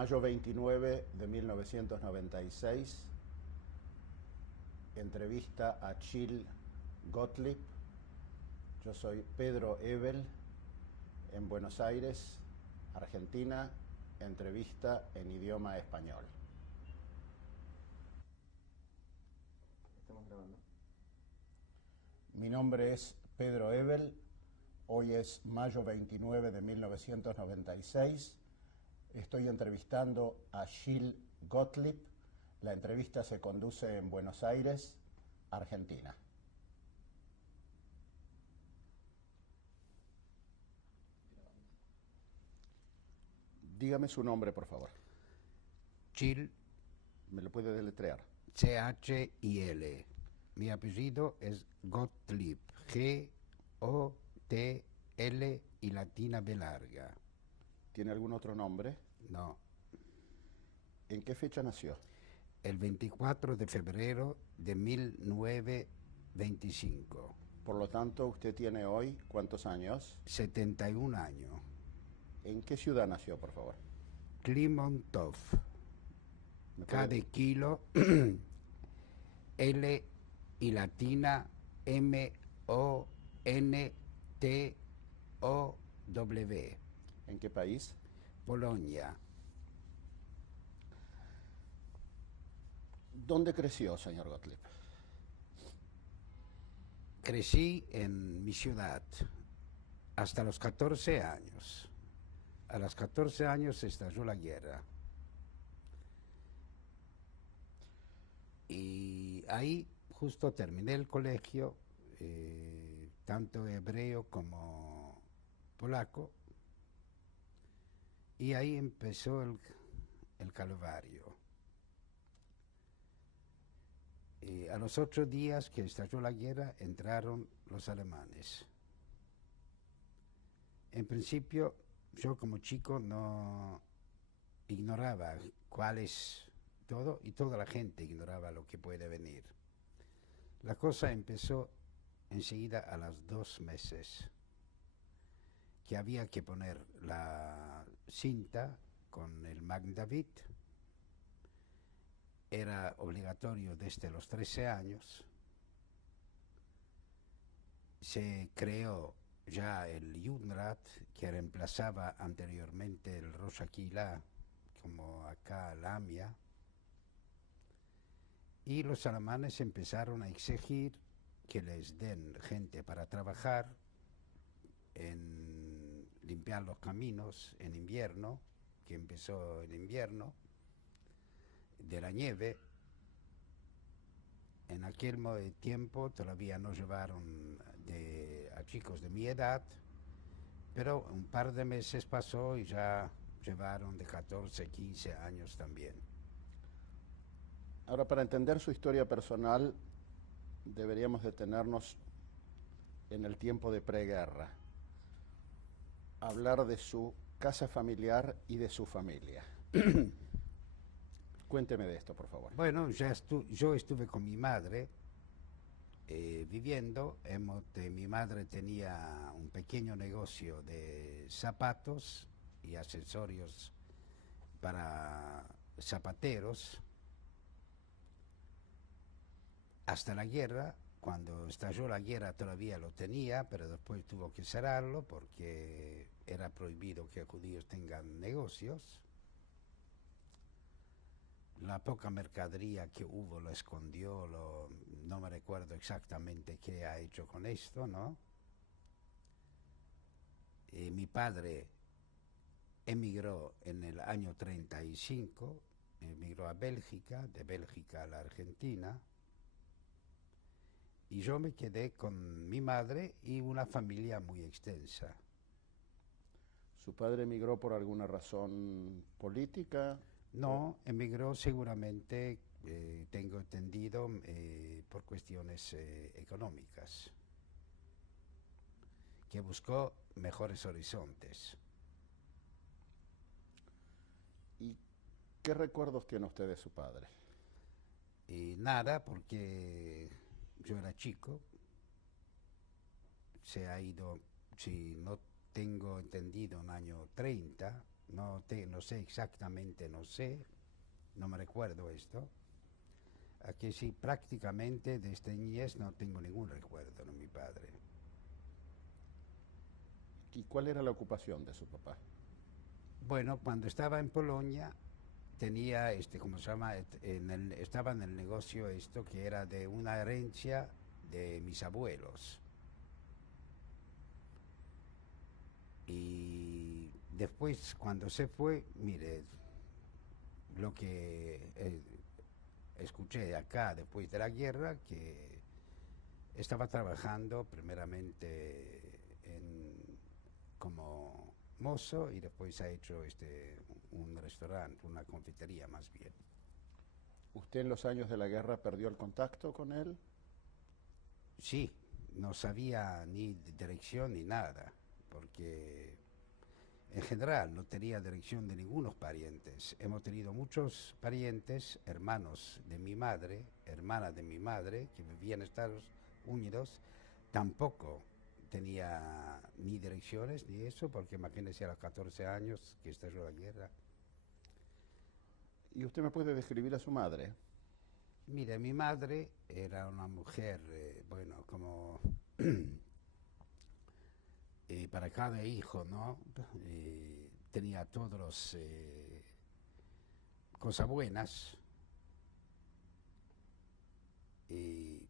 Mayo 29 de 1996, entrevista a Gilles Gottlieb. Yo soy Pedro Ebel, en Buenos Aires, Argentina, entrevista en idioma español. Estamos grabando. Mi nombre es Pedro Ebel, hoy es mayo 29 de 1996, estoy entrevistando a Gilles Gottlieb, la entrevista se conduce en Buenos Aires, Argentina. Dígame su nombre, por favor. Gilles, ¿Me lo puede deletrear? C-H-I-L. Mi apellido es Gottlieb, G-O-T-L y latina B larga. ¿Tiene algún otro nombre? No. ¿En qué fecha nació? El 24 de febrero de 1925. Por lo tanto, usted tiene hoy, ¿cuántos años? 71 años. ¿En qué ciudad nació, por favor? Klimontov. ¿Me K puede- de kilo, L y latina M-O-N-T-O-W. ¿En qué país? Polonia. ¿Dónde creció, señor Gottlieb? Crecí en mi ciudad hasta los 14 años. A los 14 años estalló la guerra. Y ahí justo terminé el colegio, tanto hebreo como polaco, y ahí empezó el calvario. A los 8 días que estalló la guerra entraron los alemanes. En principio, yo como chico no ignoraba cuál es todo, y toda la gente ignoraba lo que puede venir. La cosa empezó enseguida a los 2 meses, que había que poner la cinta con el Magen David. Era obligatorio desde los 13 años. Se creó ya el Judenrat, que reemplazaba anteriormente el Rosh Hakilá, como acá la AMIA. Y los alemanes empezaron a exigir que les den gente para trabajar en limpiar los caminos en invierno, que empezó en invierno, de la nieve. En aquel tiempo todavía no llevaron a chicos de mi edad, pero un par de meses pasó y ya llevaron de 14, 15 años también. Ahora, para entender su historia personal, deberíamos detenernos en el tiempo de preguerra. Hablar de su casa familiar y de su familia. Cuénteme de esto, por favor. Bueno, yo estuve con mi madre viviendo. Mi madre tenía un pequeño negocio de zapatos y accesorios para zapateros. Hasta la guerra, cuando estalló la guerra todavía lo tenía, pero después tuvo que cerrarlo porque era prohibido que judíos tengan negocios. La poca mercadería que hubo lo escondió, no me recuerdo exactamente qué ha hecho con esto, ¿no? Mi padre emigró en el año 35, emigró a Bélgica, de Bélgica a la Argentina, y yo me quedé con mi madre y una familia muy extensa. ¿Su padre emigró por alguna razón política? No, emigró seguramente, tengo entendido, por cuestiones económicas, que buscó mejores horizontes. ¿Y qué recuerdos tiene usted de su padre? Y nada, porque yo era chico, se ha ido, si no tengo entendido, en el año 30, no sé exactamente, no me recuerdo esto. Aquí sí, prácticamente desde niñez no tengo ningún recuerdo de mi padre. ¿Y cuál era la ocupación de su papá? Bueno, cuando estaba en Polonia tenía, ¿cómo se llama? Estaba en el negocio esto que era de una herencia de mis abuelos. Y después, cuando se fue, mire, lo que escuché acá después de la guerra, que estaba trabajando primeramente como mozo y después ha hecho un restaurante, una confitería más bien. ¿Usted en los años de la guerra perdió el contacto con él? Sí, no sabía ni dirección ni nada, porque en general no tenía dirección de ningunos parientes. Hemos tenido muchos parientes, hermanos de mi madre, hermanas de mi madre, que vivían en Estados Unidos, tampoco tenía ni direcciones ni eso, porque imagínese a los 14 años que estalló la guerra. ¿Y usted me puede describir a su madre? Mire, mi madre era una mujer, bueno, como para cada hijo, ¿no? Tenía todos los cosas buenas y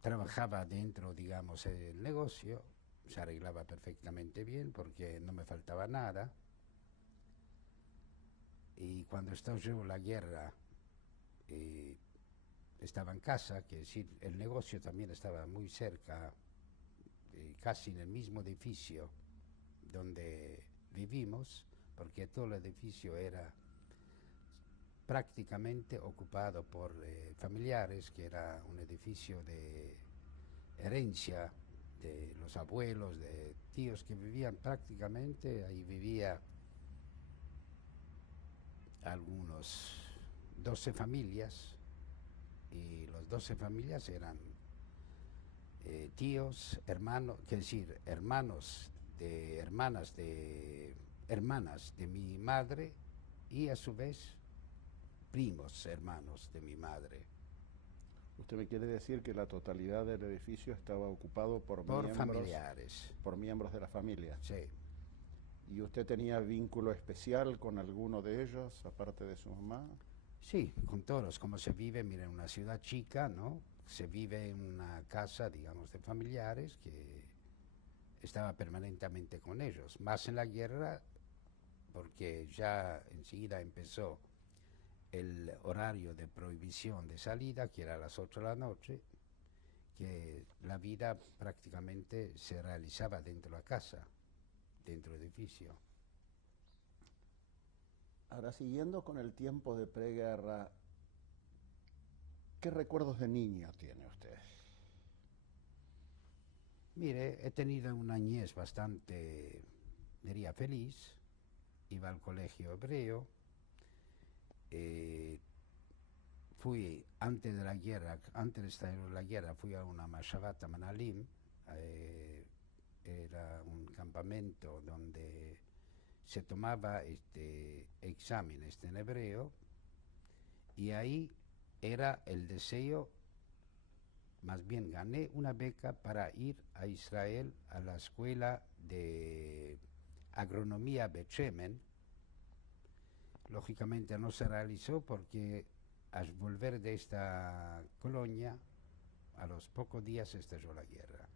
trabajaba dentro, digamos, del negocio, se arreglaba perfectamente bien porque no me faltaba nada. Y cuando estalló la guerra, estaba en casa, que decir, el negocio también estaba muy cerca, casi en el mismo edificio donde vivimos, porque todo el edificio era prácticamente ocupado por familiares, que era un edificio de herencia de los abuelos, de tíos que vivían prácticamente, ahí vivía algunos 12 familias, y los 12 familias eran tíos, hermanos, es decir, hermanos de hermanas de mi madre y a su vez primos hermanos de mi madre. ¿Usted me quiere decir que la totalidad del edificio estaba ocupado por familiares? Por miembros de la familia. Sí. ¿Y usted tenía vínculo especial con alguno de ellos, aparte de su mamá? Sí, con todos, como se vive, mira, en una ciudad chica, ¿no? Se vive en una casa, digamos, de familiares, que estaba permanentemente con ellos. Más en la guerra, porque ya enseguida empezó el horario de prohibición de salida, que era a las 8 de la noche, que la vida prácticamente se realizaba dentro de la casa, dentro del edificio. Ahora, siguiendo con el tiempo de preguerra, ¿qué recuerdos de niño tiene usted? Mire, he tenido una niñez bastante, diría, feliz. Iba al colegio hebreo. Fui, antes de la guerra, antes de estar en la guerra, fui a una Mashavat Manalim. Era un campamento donde se tomaba exámenes en hebreo, y ahí era el deseo, más bien gané una beca para ir a Israel a la escuela de agronomía Bet Shemen. Lógicamente no se realizó porque al volver de esta colonia, a los pocos días estalló la guerra.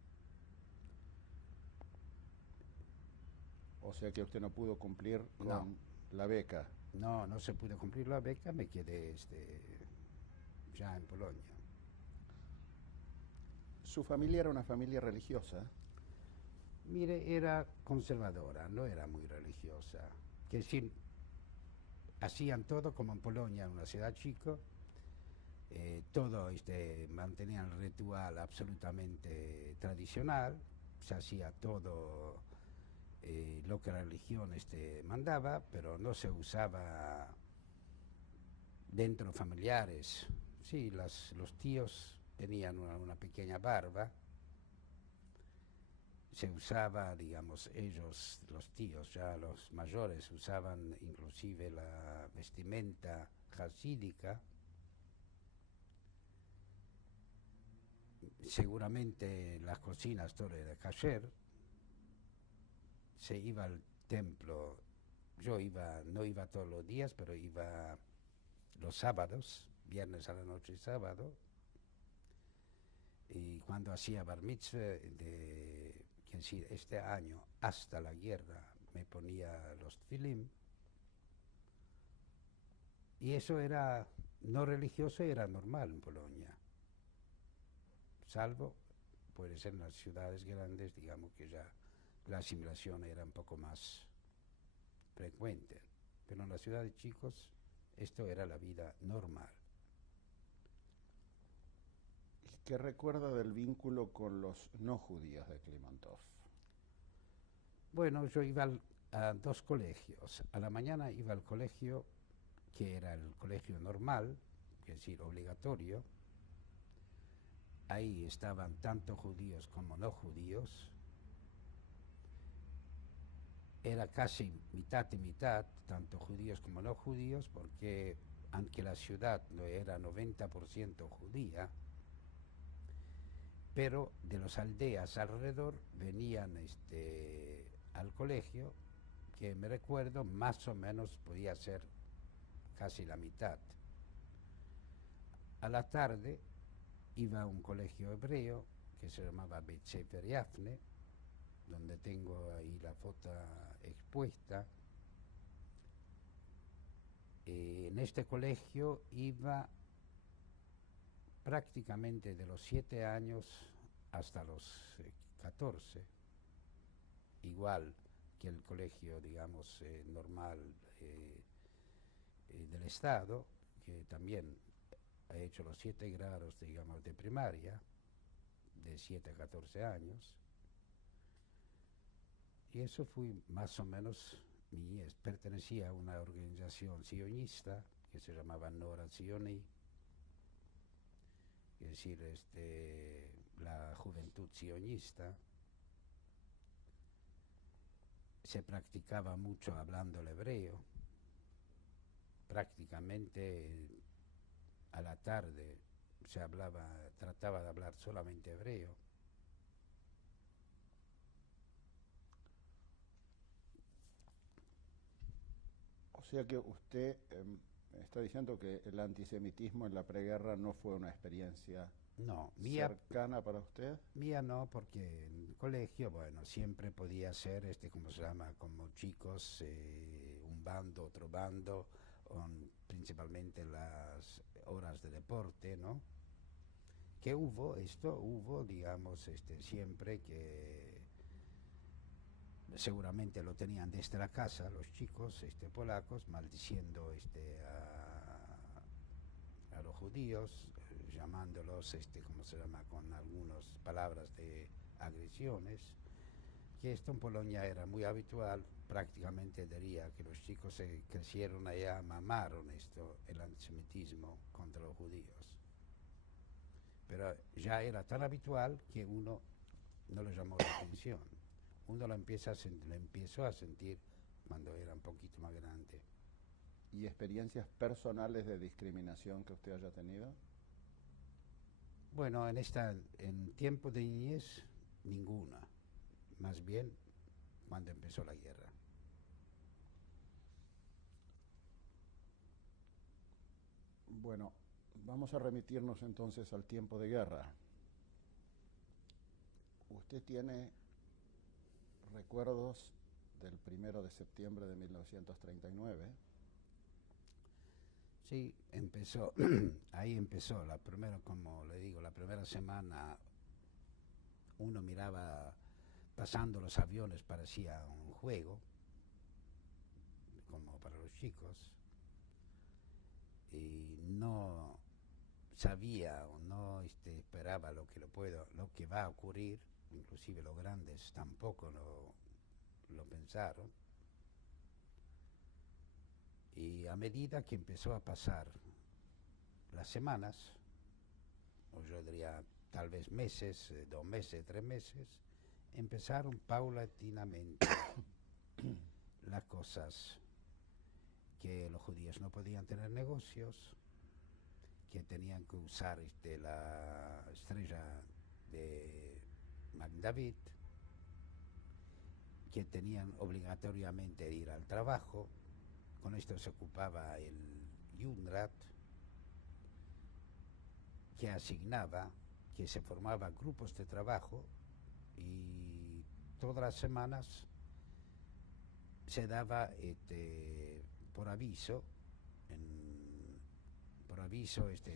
O sea que usted no pudo cumplir con la beca. No se pudo cumplir la beca, me quedé ya en Polonia. ¿Su familia era una familia religiosa? Mire, era conservadora, no era muy religiosa. Que decir, hacían todo como en Polonia, una ciudad chica, todo mantenían el ritual absolutamente tradicional, se hacía todo lo que la religión mandaba, pero no se usaba dentro de familiares. Sí, los tíos tenían una pequeña barba, se usaba, digamos, ellos, los tíos, ya los mayores, usaban inclusive la vestimenta jasídica. Seguramente las cocinas todo era kasher. Se iba al templo. Yo no iba todos los días, pero iba los sábados, viernes a la noche y sábado. Y cuando hacía bar mitzvah, quiero decir, este año hasta la guerra me ponía los tfilim. Y eso era no religioso, era normal en Polonia. Salvo, puede ser en las ciudades grandes, digamos que ya la asimilación era un poco más frecuente. Pero en las ciudades chicos, esto era la vida normal. ¿Y qué recuerda del vínculo con los no judíos de Klimentov? Bueno, yo iba a dos colegios. A la mañana iba al colegio, que era el colegio normal, es decir, obligatorio. Ahí estaban tanto judíos como no judíos. Era casi mitad y mitad, tanto judíos como no judíos, porque aunque la ciudad no era 90% judía, pero de las aldeas alrededor venían al colegio, que me recuerdo más o menos podía ser casi la mitad. A la tarde iba a un colegio hebreo que se llamaba Beit Sefer Yafne, donde tengo ahí la foto expuesta. En este colegio iba prácticamente de los 7 años hasta los 14, igual que el colegio, digamos, normal del Estado, que también ha hecho los 7 grados, digamos, de primaria, de 7 a 14 años. Y eso fue más o menos mi niñez. Pertenecía a una organización sionista que se llamaba Nora Zioni, es decir, la juventud sionista. Se practicaba mucho hablando el hebreo. Prácticamente a la tarde trataba de hablar solamente hebreo. O sea que usted está diciendo que el antisemitismo en la preguerra no fue una experiencia cercana para usted. Mía no, porque en el colegio, bueno, siempre podía ser, ¿cómo se llama? Como chicos, un bando, otro bando, principalmente las horas de deporte, ¿no? Que hubo, digamos, siempre que seguramente lo tenían desde la casa los chicos polacos, maldiciendo a los judíos, llamándolos, ¿cómo se llama? Con algunas palabras de agresiones, que esto en Polonia era muy habitual. Prácticamente diría que los chicos se crecieron allá, mamaron el antisemitismo contra los judíos. Pero ya era tan habitual que uno no le llamó la atención. Uno lo empezó a sentir cuando era un poquito más grande. ¿Y experiencias personales de discriminación que usted haya tenido? Bueno, en tiempo de niñez, ninguna. Más bien cuando empezó la guerra. Bueno, vamos a remitirnos entonces al tiempo de guerra. ¿Usted tiene recuerdos del 1 de septiembre de 1939? Sí, ahí empezó, como le digo, la primera semana uno miraba pasando los aviones, parecía un juego, como para los chicos, y no sabía o no esperaba lo que va a ocurrir. Inclusive los grandes tampoco lo pensaron. Y a medida que empezó a pasar las semanas, o yo diría tal vez meses, 2 meses, 3 meses, empezaron paulatinamente las cosas, que los judíos no podían tener negocios, que tenían que usar la estrella de Magdavid, que tenían obligatoriamente ir al trabajo. Con esto se ocupaba el Judenrat, que asignaba, que se formaban grupos de trabajo y todas las semanas se daba por aviso en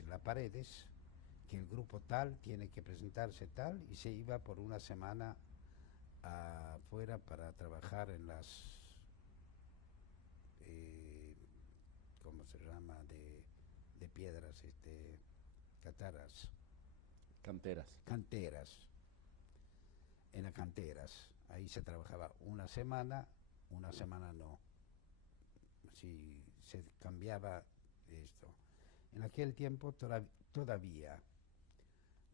las paredes que el grupo tal tiene que presentarse tal, y se iba por una semana afuera para trabajar en las ¿cómo se llama? De piedras, cataras. Canteras. En las canteras. Ahí se trabajaba una semana no. Si se cambiaba esto. En aquel tiempo todavía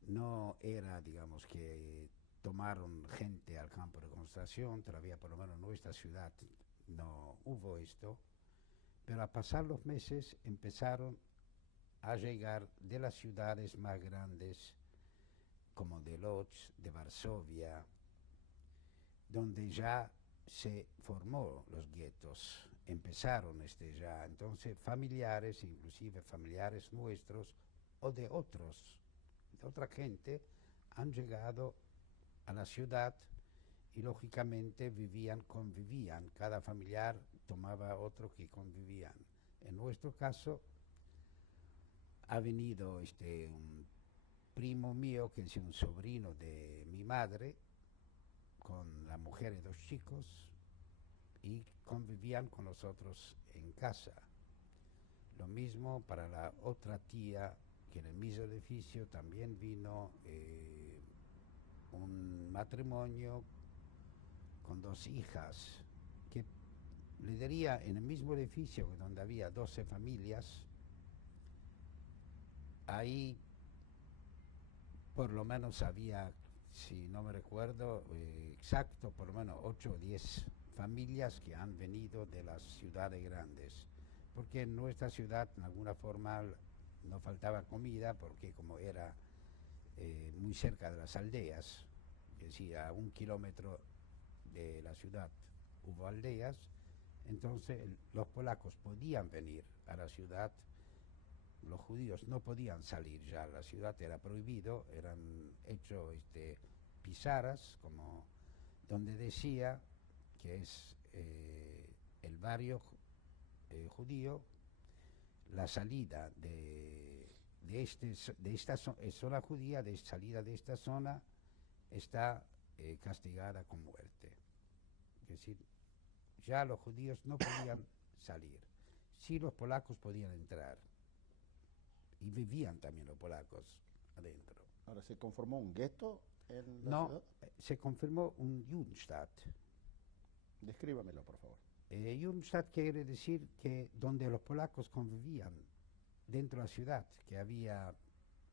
no era, digamos, que tomaron gente al campo de concentración, todavía por lo menos en nuestra ciudad no hubo esto, pero a pasar los meses empezaron a llegar de las ciudades más grandes, como de Lodz, de Varsovia, donde ya se formó los guetos, empezaron ya, entonces familiares, inclusive familiares nuestros o de otra gente, han llegado a la ciudad y lógicamente convivían, cada familiar tomaba otro que convivían. En nuestro caso ha venido un primo mío, que es un sobrino de mi madre, con la mujer y 2 chicos, y convivían con nosotros en casa. Lo mismo para la otra tía, que en el mismo edificio también vino un matrimonio con 2 hijas, que le diría en el mismo edificio donde había 12 familias, ahí por lo menos había, si no me recuerdo exacto, por lo menos 8 o 10 familias que han venido de las ciudades grandes, porque en nuestra ciudad en alguna forma no faltaba comida, porque como era muy cerca de las aldeas, es decir, a 1 kilómetro de la ciudad hubo aldeas, entonces los polacos podían venir a la ciudad, los judíos no podían salir ya, la ciudad era prohibido, eran hechos pizarras, como donde decía que es el barrio judío, la salida de esta zona judía, de salida de esta zona, está castigada con muerte. Es decir, ya los judíos no podían salir. Sí, los polacos podían entrar. Y vivían también los polacos adentro. Ahora, ¿se conformó un gueto en la No, ciudad? se confirmó un Judenstadt. Descríbamelo, por favor. Judenstadt quiere decir que donde los polacos convivían dentro de la ciudad, que había,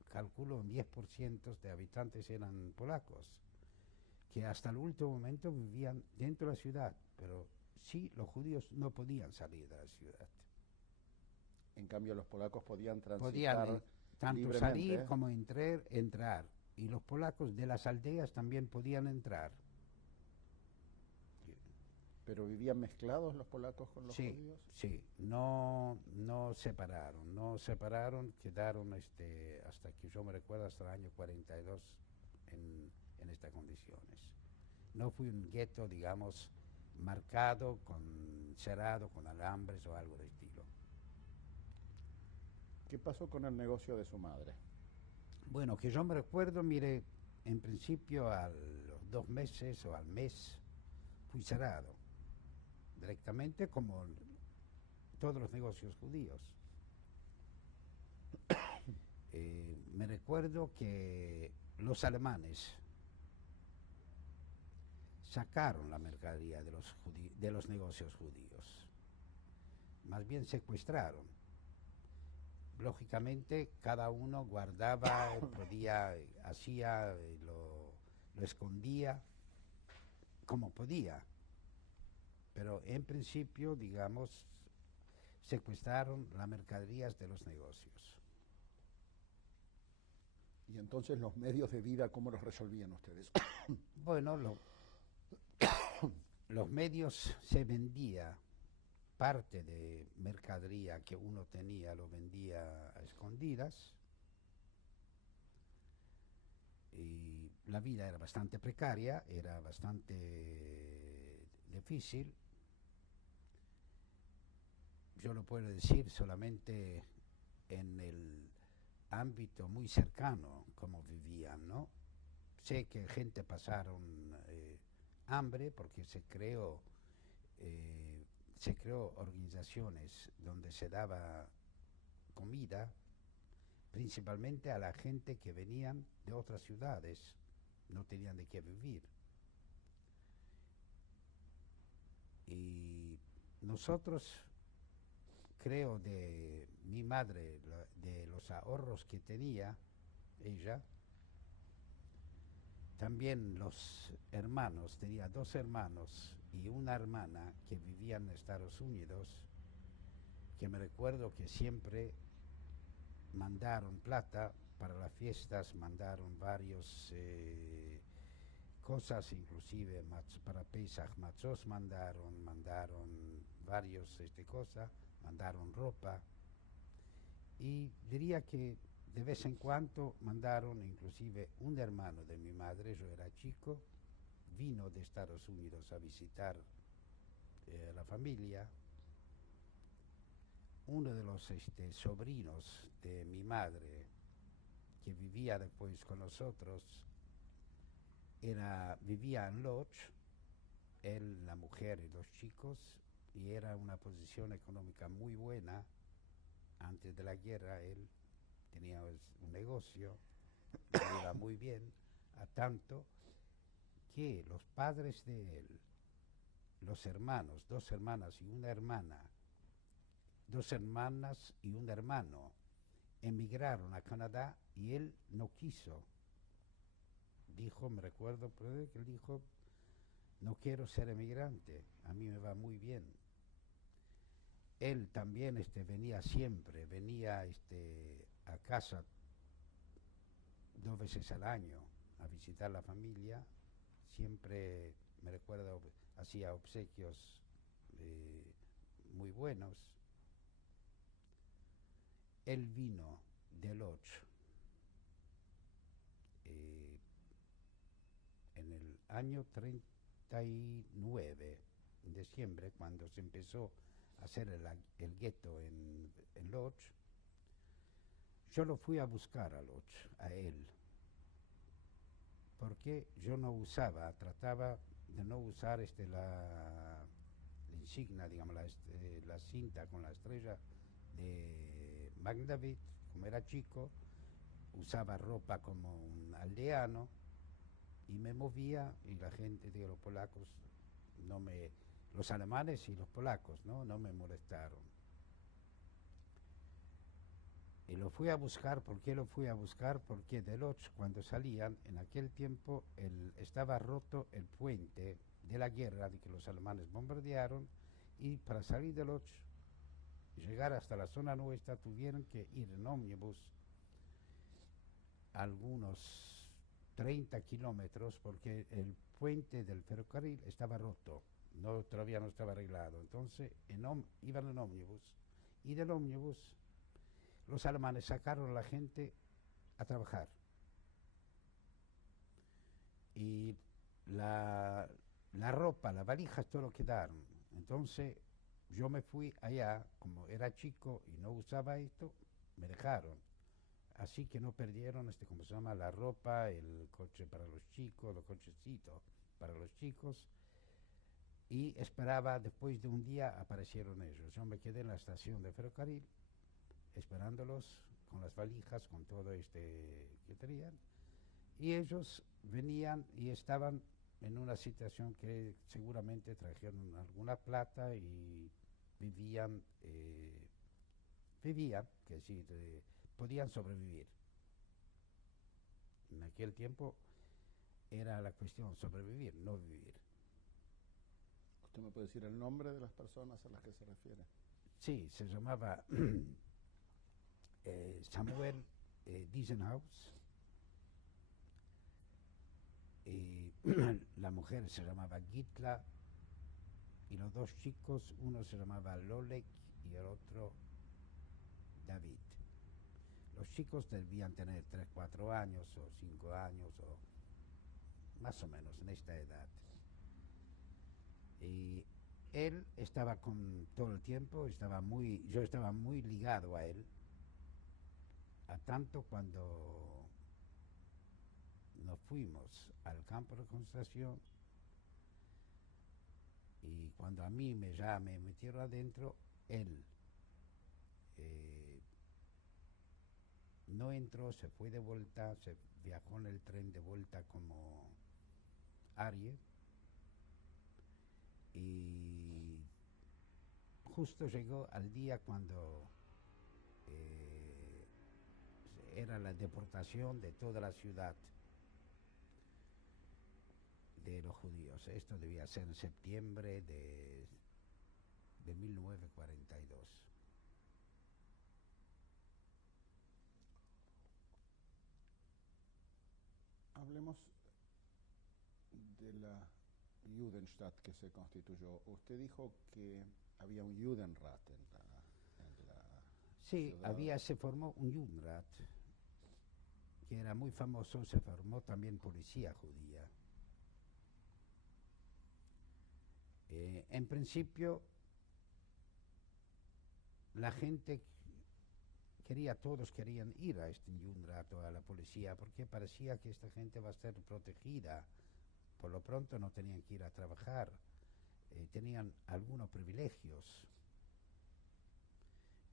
calculo, un 10% de habitantes eran polacos, que hasta el último momento vivían dentro de la ciudad, pero sí, los judíos no podían salir de la ciudad. En cambio, los polacos podían transitar Podían tanto libremente, salir como entrar, y los polacos de las aldeas también podían entrar. ¿Pero vivían mezclados los polacos con los Sí, judíos? sí, no separaron, quedaron hasta que yo me recuerdo hasta el año 42 en estas condiciones. No fue un gueto, digamos, marcado, cerrado con alambres o algo de estilo. ¿Qué pasó con el negocio de su madre? Bueno, que yo me recuerdo, mire, en principio a los 2 meses o al mes fui cerrado, directamente como todos los negocios judíos. Me recuerdo que los alemanes sacaron la mercadería de los negocios judíos, más bien secuestraron. Lógicamente cada uno guardaba, hacía, lo escondía, como podía. Pero en principio, digamos, secuestraron las mercaderías de los negocios. Y entonces los medios de vida, ¿cómo los resolvían ustedes? Bueno, los medios se vendía, parte de mercadería que uno tenía lo vendía a escondidas, y la vida era bastante precaria, era bastante difícil. Yo lo puedo decir solamente en el ámbito muy cercano como vivían, ¿no? Sé que gente pasaron hambre porque se creó organizaciones donde se daba comida principalmente a la gente que venían de otras ciudades, no tenían de qué vivir. Y nosotros, creo, de mi madre, de los ahorros que tenía ella, también los hermanos, tenía 2 hermanos y una hermana que vivían en Estados Unidos, que me recuerdo que siempre mandaron plata para las fiestas, mandaron varios cosas, inclusive para Pesach matzos mandaron varios cosas, mandaron ropa, y diría que de vez en cuando mandaron, inclusive un hermano de mi madre, yo era chico, vino de Estados Unidos a visitar la familia. Uno de los sobrinos de mi madre, que vivía después con nosotros, vivía en Lodz, él, la mujer y los chicos, y era una posición económica muy buena. Antes de la guerra él tenía un negocio, iba muy bien, a tanto que los padres de él, los hermanos, 2 hermanas y una hermana, 2 hermanas y un hermano, emigraron a Canadá y él no quiso. Dijo, me recuerdo que él dijo, no quiero ser emigrante, a mí me va muy bien. Él también venía siempre, venía a casa 2 veces al año a visitar la familia, siempre, me recuerdo, hacía obsequios muy buenos. Él vino de Lodz en el año 39, en diciembre, cuando se empezó a hacer el gueto en Lodz. Yo lo fui a buscar a Lodz, a él, porque yo no usaba, trataba de no usar la insignia, digamos, la cinta con la estrella de Magdavid, como era chico, usaba ropa como un aldeano y me movía, y la gente de los polacos, los alemanes y los polacos, no me molestaron. Y lo fui a buscar. ¿Por qué lo fui a buscar? Porque de Lodz, cuando salían, en aquel tiempo estaba roto el puente de la guerra, de que los alemanes bombardearon, y para salir de Lodz y llegar hasta la zona nuestra tuvieron que ir en ómnibus algunos 30 kilómetros, porque el puente del ferrocarril estaba roto, todavía no estaba arreglado. Entonces iban en ómnibus, y del ómnibus los alemanes sacaron a la gente a trabajar. Y la ropa, las valijas, todo lo quedaron. Entonces yo me fui allá, como era chico y no usaba esto, me dejaron. Así que no perdieron, ¿cómo se llama? La ropa, el coche para los chicos, los cochecitos para los chicos. Y esperaba, después de un día aparecieron ellos. Yo me quedé en la estación de ferrocarril, esperándolos con las valijas, con todo que tenían. Y ellos venían y estaban en una situación que seguramente trajeron alguna plata y vivían, que decir, podían sobrevivir. En aquel tiempo era la cuestión sobrevivir, no vivir. ¿Usted me puede decir el nombre de las personas a las que se refiere? Sí, se llamaba Samuel Diesenhaus, y la mujer se llamaba Gitla, y los dos chicos, uno se llamaba Lolek y el otro David. Los chicos debían tener 3, 4 años o 5 años o más o menos en esta edad. Y él estaba con todo el tiempo, yo estaba muy ligado a él, a tanto cuando nos fuimos al campo de concentración y cuando a mí me metieron adentro, él no entró, se fue de vuelta, se viajó en el tren de vuelta como Arie, y justo llegó al día cuando era la deportación de toda la ciudad de los judíos. Esto debía ser en septiembre de 1942. Hablemos de la Judenstadt que se constituyó. Usted dijo que había un Judenrat en la Sí, ciudad. se formó un Judenrat que era muy famoso, se formó también policía judía. En principio, la gente todos querían ir a este Judenrat o a la policía porque parecía que esta gente va a ser protegida. Por lo pronto no tenían que ir a trabajar, tenían algunos privilegios.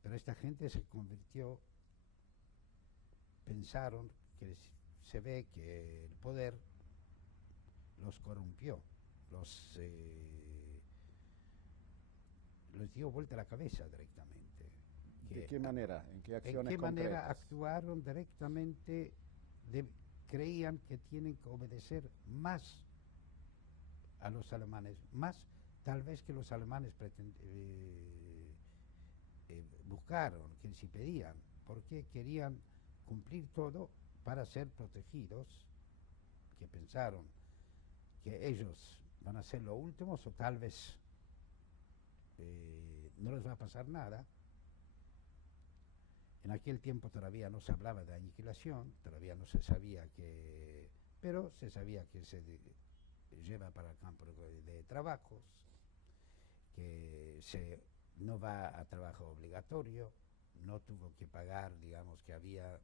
Pero esta gente se convirtió, pensaron que se ve que el poder los corrompió, les dio vuelta la cabeza directamente. ¿De qué manera? ¿En qué acciones ¿En qué manera concretas? actuaron directamente? Creían que tienen que obedecer más a los alemanes, más tal vez que los alemanes buscaron, que si pedían, porque querían cumplir todo para ser protegidos, que pensaron que ellos van a ser los últimos o tal vez no les va a pasar nada. En aquel tiempo todavía no se hablaba de aniquilación, todavía no se sabía pero se sabía que se lleva para el campo de trabajos, que no va a trabajo obligatorio, no tuvo que pagar, digamos que había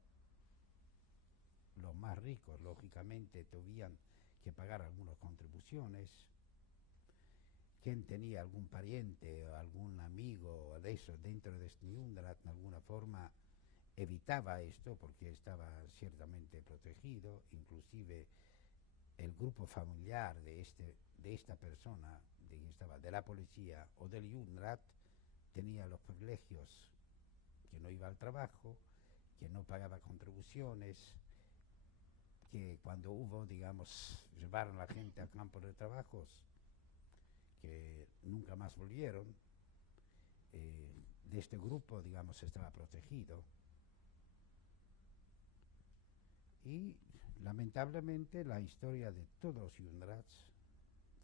los más ricos, lógicamente, tuvieron que pagar algunas contribuciones. Quien tenía algún pariente o algún amigo de eso dentro de este Judenrat, de alguna forma evitaba esto porque estaba ciertamente protegido, inclusive el grupo familiar de esta persona que estaba de la policía o del Judenrat tenía los privilegios, que no iba al trabajo, que no pagaba contribuciones, que cuando llevaron a la gente a campos de trabajos, que nunca más volvieron, de este grupo, estaba protegido. Y lamentablemente la historia de todos los Judenrats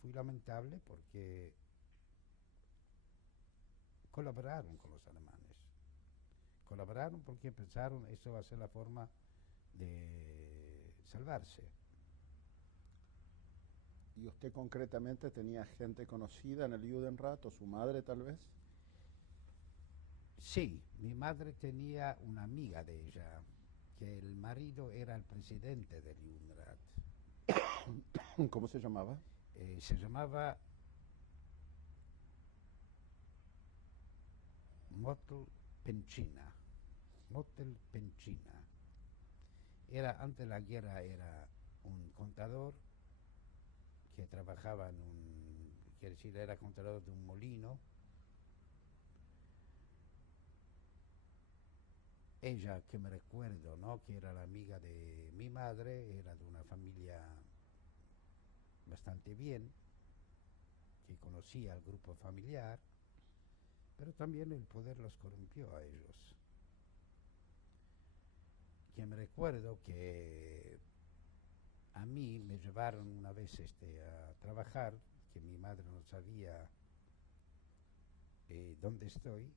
fue lamentable porque colaboraron con los alemanes. Colaboraron porque pensaron eso va a ser la forma de salvarse. ¿Y usted concretamente tenía gente conocida en el Judenrat o su madre tal vez? Sí, mi madre tenía una amiga de ella, que el marido era el presidente del Judenrat. ¿Cómo se llamaba? Se llamaba Motel Penchina. Motel Penchina. Antes de la guerra era un contador que trabajaba era contador de un molino. Ella, que me recuerdo, ¿no?, que era la amiga de mi madre, era de una familia bastante bien, que conocía al grupo familiar, pero también el poder los corrompió a ellos. Que me recuerdo que a mí me llevaron una vez a trabajar, que mi madre no sabía dónde estoy.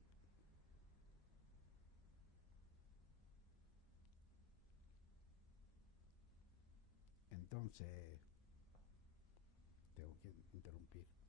Entonces, tengo que interrumpir.